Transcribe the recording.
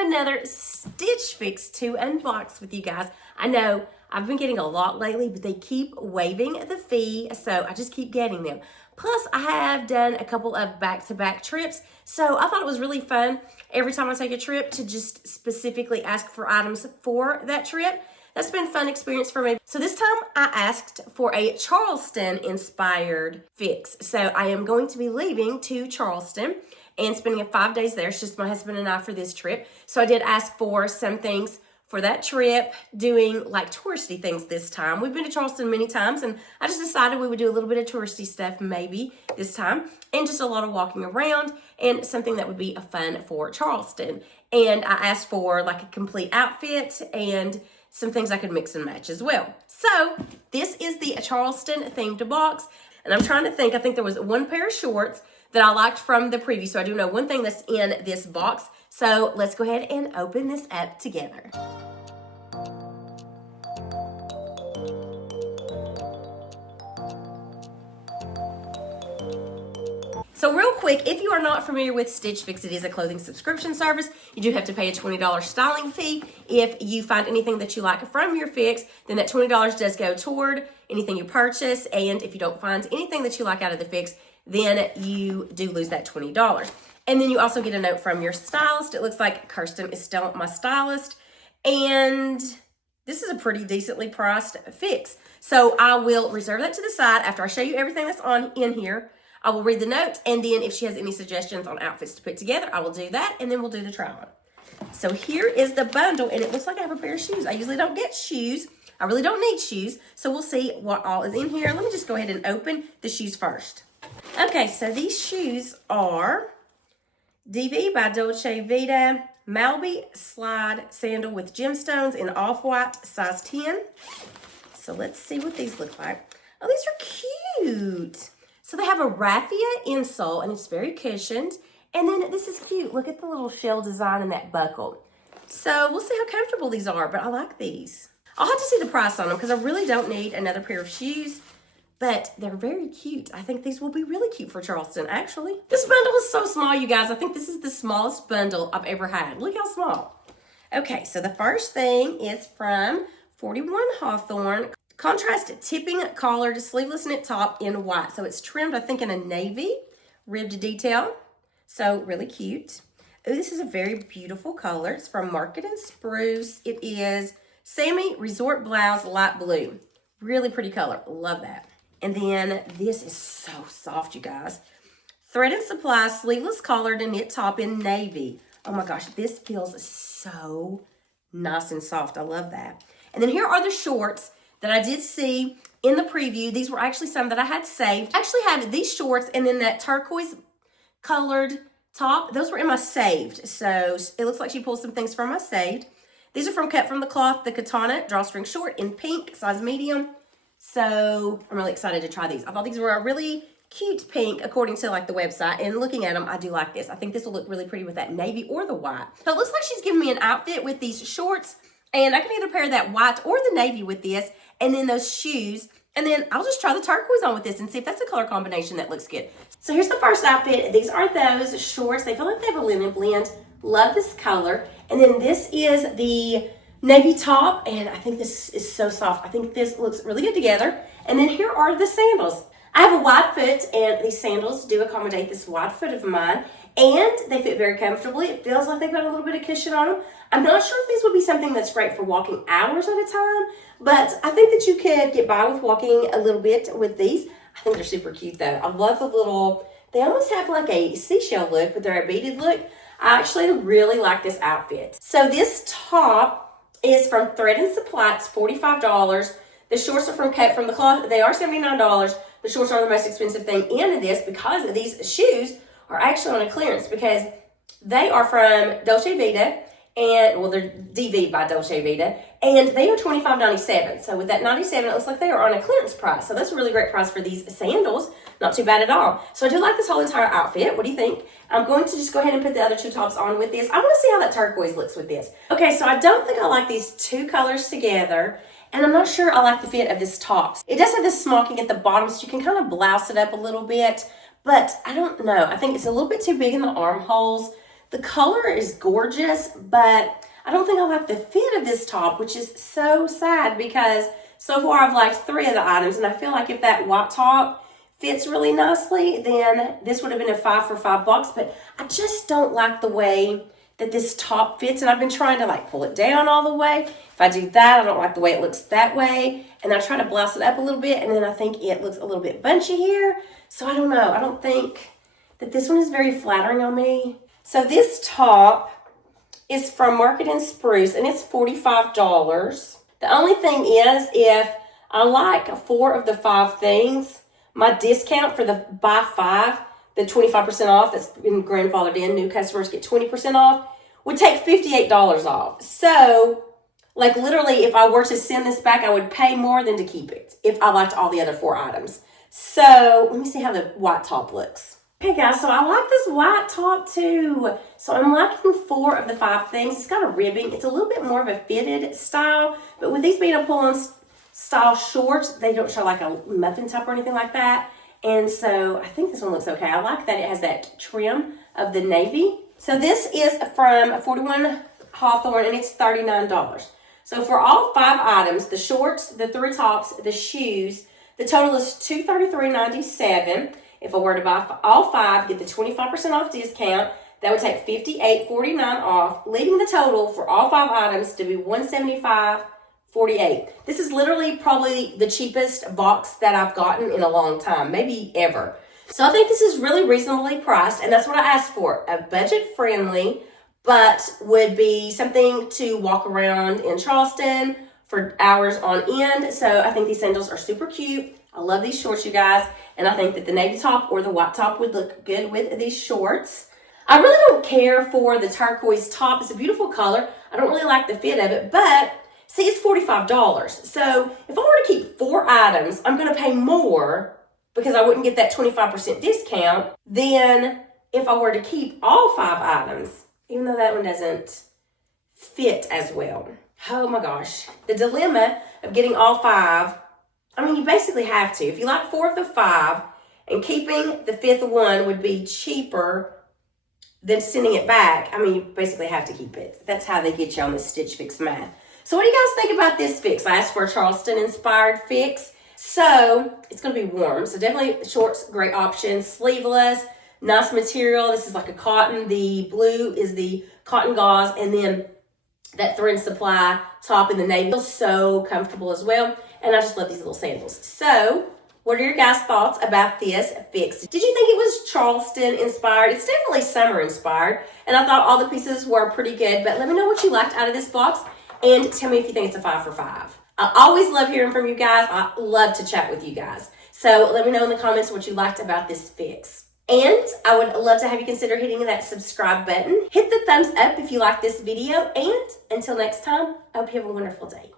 another Stitch Fix to unbox with you guys. I know I've been getting a lot lately, but they keep waiving the fee, so I just keep getting them. Plus, I have done a couple of back-to-back trips, so I thought it was really fun every time I take a trip to just specifically ask for items for that trip. That's been a fun experience for me. So this time I asked for a Charleston inspired fix. So I am going to be leaving to Charleston and spending 5 days there. It's just my husband and I for this trip. So I did ask for some things for that trip, doing like touristy things this time. We've been to Charleston many times, and I just decided we would do a little bit of touristy stuff maybe this time, and just a lot of walking around and something that would be fun for Charleston. And I asked for like a complete outfit and some things I could mix and match as well. So this is the Charleston themed box, and I'm trying to think. I think there was one pair of shorts that I liked from the preview, so I do know one thing that's in this box. So let's go ahead and open this up together. So real quick, if you are not familiar with Stitch Fix, it is a clothing subscription service. You do have to pay a $20 styling fee. If you find anything that you like from your fix, then that $20 does go toward anything you purchase. And if you don't find anything that you like out of the fix, then you do lose that $20. And then you also get a note from your stylist. It looks like Kirsten is still my stylist. And this is a pretty decently priced fix. So I will reserve that to the side after I show you everything that's in here. I will read the note, and then if she has any suggestions on outfits to put together, I will do that, and then we'll do the try on. So here is the bundle, and it looks like I have a pair of shoes. I usually don't get shoes. I really don't need shoes, so we'll see what all is in here. Let me just go ahead and open the shoes first. Okay, so these shoes are DV by Dolce Vita, Malbi slide sandal with gemstones in off-white, size 10. So let's see what these look like. Oh, these are cute. So they have a raffia insole, and it's very cushioned. And then this is cute. Look at the little shell design in that buckle. So we'll see how comfortable these are, but I like these. I'll have to see the price on them because I really don't need another pair of shoes, but they're very cute. I think these will be really cute for Charleston, actually. This bundle is so small, you guys. I think this is the smallest bundle I've ever had. Look how small. Okay, so the first thing is from 41 Hawthorn. Contrast tipping collared sleeveless knit top in white. So it's trimmed, I think, in a navy ribbed detail. So really cute. Oh, this is a very beautiful color. It's from Market and Spruce. It is Sammy Resort Blouse Light Blue. Really pretty color. Love that. And then this is so soft, you guys. Thread and Supply sleeveless collared and knit top in navy. Oh my gosh, this feels so nice and soft. I love that. And then here are the shorts that I did see in the preview. These were actually some that I had saved. I actually have these shorts and then that turquoise colored top. Those were in my saved. So it looks like she pulled some things from my saved. These are from Cut from the Cloth, the Katana Drawstring short in pink, size medium. So I'm really excited to try these. I thought these were a really cute pink according to like the website, and looking at them, I do like this. I think this will look really pretty with that navy or the white. So it looks like she's giving me an outfit with these shorts, and I can either pair that white or the navy with this, and then those shoes, and then I'll just try the turquoise on with this and see if that's a color combination that looks good. So here's the first outfit. These are those shorts. They feel like they have a linen blend. Love this color. And then this is the navy top, and I think this is so soft. I think this looks really good together. And then here are the sandals. I have a wide foot, and these sandals do accommodate this wide foot of mine, and they fit very comfortably. It feels like they've got a little bit of cushion on them. I'm not sure if these would be something that's great for walking hours at a time, but I think that you could get by with walking a little bit with these. I think they're super cute though. I love the little, they almost have like a seashell look, but they're a beaded look. I actually really like this outfit. So this top is from Thread and Supply. It's $45. The shorts are from Cut from the Cloth. They are $79. The shorts are the most expensive thing in this because these shoes are actually on a clearance because they are from Dolce Vita. And well, they're DV by Dolce Vita, and they are $25.97. So with that $97, it looks like they are on a clearance price. So that's a really great price for these sandals. Not too bad at all. So I do like this whole entire outfit. What do you think? I'm going to just go ahead and put the other two tops on with this. I want to see how that turquoise looks with this. Okay, so I don't think I like these two colors together, and I'm not sure I like the fit of this top. It does have this smocking at the bottom, so you can kind of blouse it up a little bit, but I don't know. I think it's a little bit too big in the armholes. The color is gorgeous, but I don't think I like the fit of this top, which is so sad because so far I've liked 3 of the items, and I feel like if that white top fits really nicely, then this would have been a 5 for $5, but I just don't like the way that this top fits, and I've been trying to like pull it down all the way. If I do that, I don't like the way it looks that way, and I try to blouse it up a little bit, and then I think it looks a little bit bunchy here, so I don't know. I don't think that this one is very flattering on me. So this top is from Market and Spruce, and it's $45. The only thing is, if I like 4 of the 5 things, my discount for the buy 5, the 25% off that's been grandfathered in, new customers get 20% off, would take $58 off. So, like literally, if I were to send this back, I would pay more than to keep it if I liked all the other 4 items. So, let me see how the white top looks. Okay guys, so I like this white top too. So I'm liking 4 of the 5 things. It's got a ribbing. It's a little bit more of a fitted style, but with these being a pull-on style shorts, they don't show like a muffin top or anything like that. And so I think this one looks okay. I like that it has that trim of the navy. So this is from 41 Hawthorn, and it's $39. So for all 5 items, the shorts, the 3 tops, the shoes, the total is $233.97. If I were to buy all 5, get the 25% off discount, that would take $58.49 off, leaving the total for all 5 items to be $175.48. This is literally probably the cheapest box that I've gotten in a long time, maybe ever. So I think this is really reasonably priced, and that's what I asked for. A budget-friendly, but would be something to walk around in Charleston for hours on end. So I think these sandals are super cute. I love these shorts, you guys. And I think that the navy top or the white top would look good with these shorts. I really don't care for the turquoise top. It's a beautiful color. I don't really like the fit of it, but see, it's $45. So if I were to keep 4 items, I'm going to pay more because I wouldn't get that 25% discount than if I were to keep all 5 items, even though that one doesn't fit as well. Oh my gosh. The dilemma of getting all 5, I mean, you basically have to. If you like 4 of the 5, and keeping the 5th one would be cheaper than sending it back, I mean, you basically have to keep it. That's how they get you on the Stitch Fix math. So what do you guys think about this fix? I asked for a Charleston-inspired fix. So it's going to be warm. So definitely shorts, great option. Sleeveless, nice material. This is like a cotton. The blue is the cotton gauze. And then that thread supply top in the navy feels so comfortable as well. And I just love these little sandals. So what are your guys' thoughts about this fix? Did you think it was Charleston inspired? It's definitely summer inspired. And I thought all the pieces were pretty good. But let me know what you liked out of this box. And tell me if you think it's a 5 for 5. I always love hearing from you guys. I love to chat with you guys. So let me know in the comments what you liked about this fix. And I would love to have you consider hitting that subscribe button. Hit the thumbs up if you like this video. And until next time, I hope you have a wonderful day.